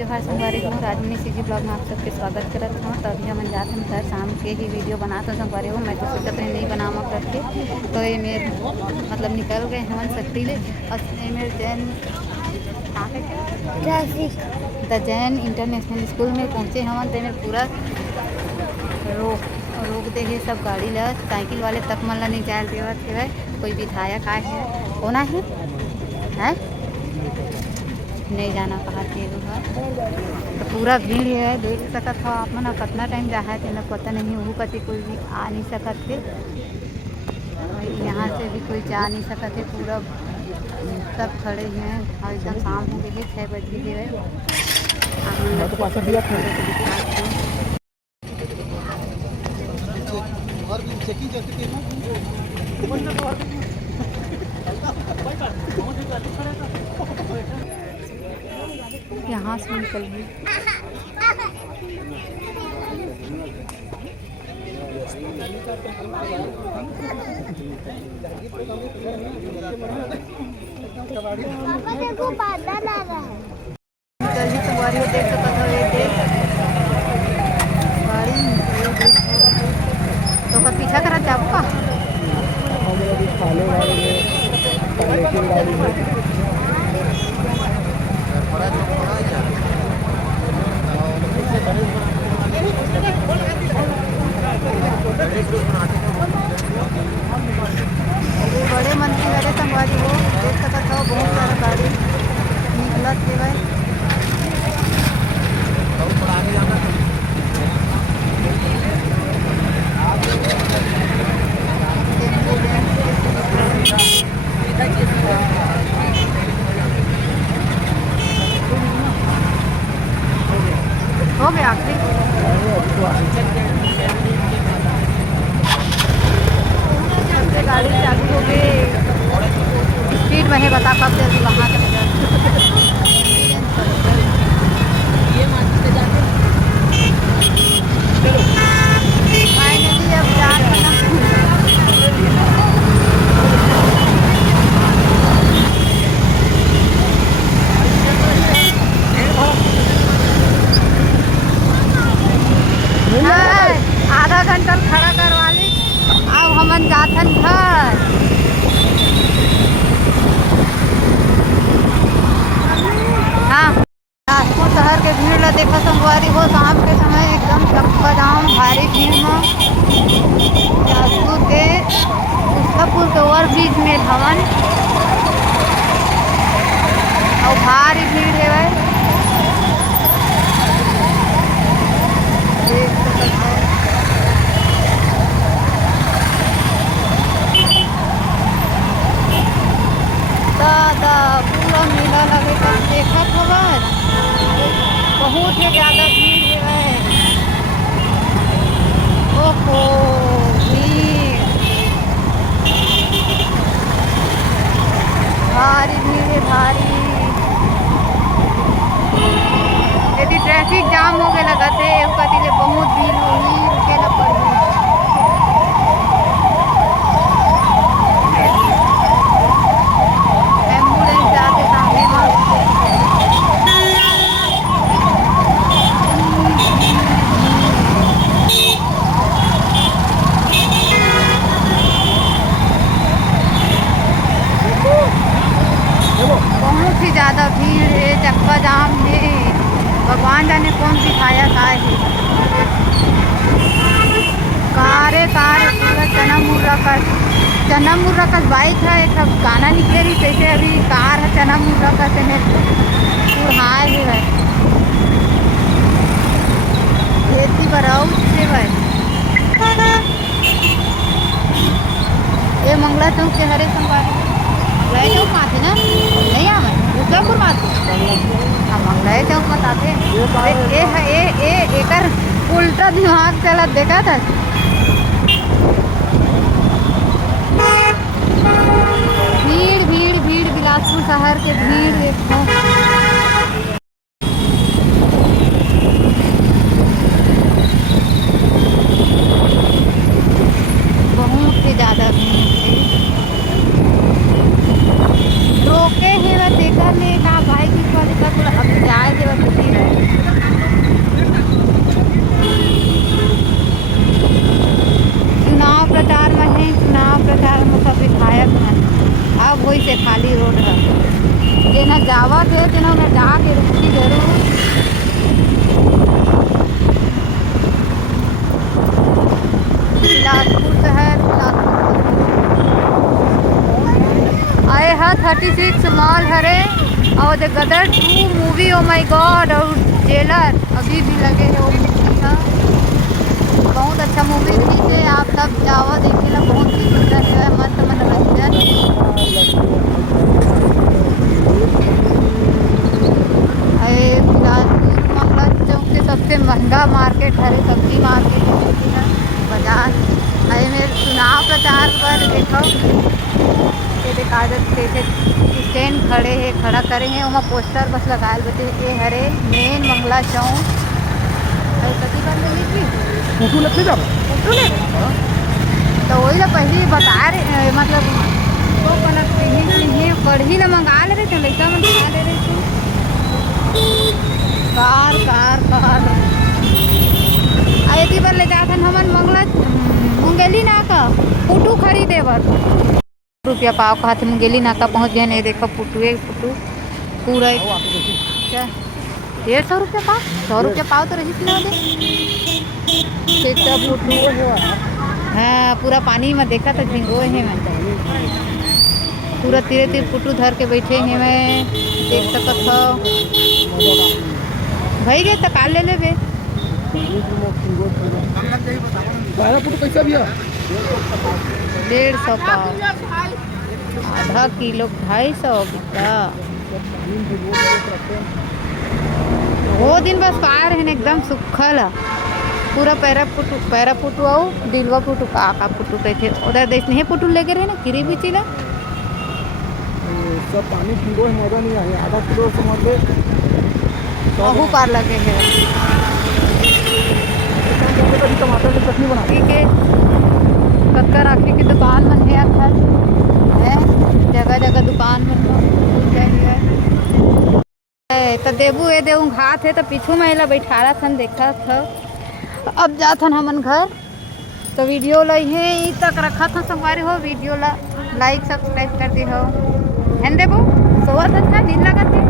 त्योहार संगवारी हो राजमनी सीजी ब्लॉग में आप सबके स्वागत करत हूँ। तो अभी हम जात हम घर शाम के ही वीडियो बनाते संगवारी हो। मैं तो सोचत रही नहीं बनावा करके, तो ये मेरे मतलब निकल गए हमन सकती ले। और ये मेरे Jain the Jain international school में पहुँचे हमन। तो मेरे पूरा रोक दे है सब गाड़ी ला, साइकिल वाले तक मन ला नहीं जाए देवत है। कोई विधायक आए है होना है नहीं जाना कहा थे तो पूरा भीड़ है। देख सकत हो आप मन कितना टाइम जहाँ थे ना पता नहीं। वो कति कोई भी आ नहीं सकत थे, यहाँ से भी कोई जा नहीं सकत है। पूरा सब खड़े हैं और एकदम शाम हो गई है, 6 बज गए है। यहाँ से निकल गई देखो बादल आ रहा है। सवारी देख सकते हो। ये देख गाड़ी तो का पीछा करा जाओ का बड़े मंत्री वाले संगवारी हो देख सकते हो। बहुत सारा गाड़ी निकलत है। हो गया आखिरी गाड़ी चालू हो गई। स्पीड में है, बता कब जल्दी वहाँ फाइनली अब आधा घंटा खड़ा करवा ली। अब हमन जाथन घर। हाँ, नागपुर शहर के भीड़ ला देखा संगवारी हो। शाम के समय एकदम चक्का जाम भारी भीड़ में के उसकापुर के ओवर ब्रिज में हवन और भारी भीड़ है। देख सकते हो दादा पूरा मेला लगे तो देखा खबर बहुत ही ज़्यादा भीड़ है। ओहो भीड़ भारी भीड़ है भारी। यदि ट्रैफिक जाम हो गए लगते कति ले बहुत भीड़ होगी रुके न पड़ी। बहुत ही ज़्यादा भीड़ है, चक्का जाम है। भगवान जाने कौन दिखाया का है। कारे पूरा चना मुर्रा का बाइक है। एक गाना निकले रही जैसे अभी कार है चना मुर्रा का से उड़ाए है खेती बराऊ से भाई। ये मंगला चौक से हरे संगवारी मंगला चौक माथे ना नहीं आवे दुर्गापुर माथे। हाँ मंगला चौक मत आते ये है ये एकर उल्टा दिमाग चला देखा था। भीड़ भीड़ भीड़ बिलासपुर शहर के भीड़ देखो। बहुत ही ज़्यादा भीड़ है। रोके हैं वह देखा नहीं कहा भाई किस वाले का अब जाए थे वह the Gadar 2 movie, oh my God, और जेलर अभी भी लगे हैं वो मूवी का। बहुत अच्छा मूवी थी से आप सब जाओ देखे ला, बहुत ही सुंदर है, मस्त मनोरंजन। बिलासपुर मंगला चौक के सबसे महंगा मार्केट है, सब्जी मार्केट है बाजार। अरे मेरे चुनाव प्रचार पर देखो ये देखा थे स्टैंड खड़े है, खड़ा करे हैं, वहाँ पोस्टर बस लगाए बचे ये हरे मेन मंगला चौक। कति बार मिली थी फोटो लगते जा फोटो ले तो वही ना पहले बता रहे, मतलब तो कनक ही बढ़ी ना मंगा ले रहे थे, लड़का मंगा ले रहे थे कार कार कार। यदि बार ले जाते हमन मंगला मुंगेली नाका पुटू खरीदे बर रुपया पाव कहा थे। मुंगेली नाका पहुँच गए, नहीं देखो पुटू पूरा 150 रुपया पाव, 100 रुपया पाव तो रही ना दे पुटू। हाँ पूरा पानी में देखा तो भिंगोए हैं, मैं पूरा तीरे तीर पुटू धर के बैठे हैं, मैं देख सकत हो भाई गए तो काल ले ले 12 भैया 150 पाव, आधा किलो 250 का। वो दिन बस पार है एकदम सुखल, पूरा पैरा पुटू आओ दिलवा पुटू का पुटू कहते उधर देश नहीं पुटू लेके रहे ना किरी भी चिला सब पानी किलो है, मजा नहीं आया, आधा किलो समझ ले बहु पार लगे हैं। टमाटर की चटनी बना ठीक है, कक्का राखी की दुकान मन है अखर है, जगह जगह दुकान मन तो देबू ये देऊ घात है तो पीछू महिला बैठारा थन देखा था। अब जाथन हमन घर तो वीडियो लहे तक रखा था संगवारी हो, वीडियो ला लाइक सब्सक्राइब कर दी हो। देबू सोवा था नींद लगा थे।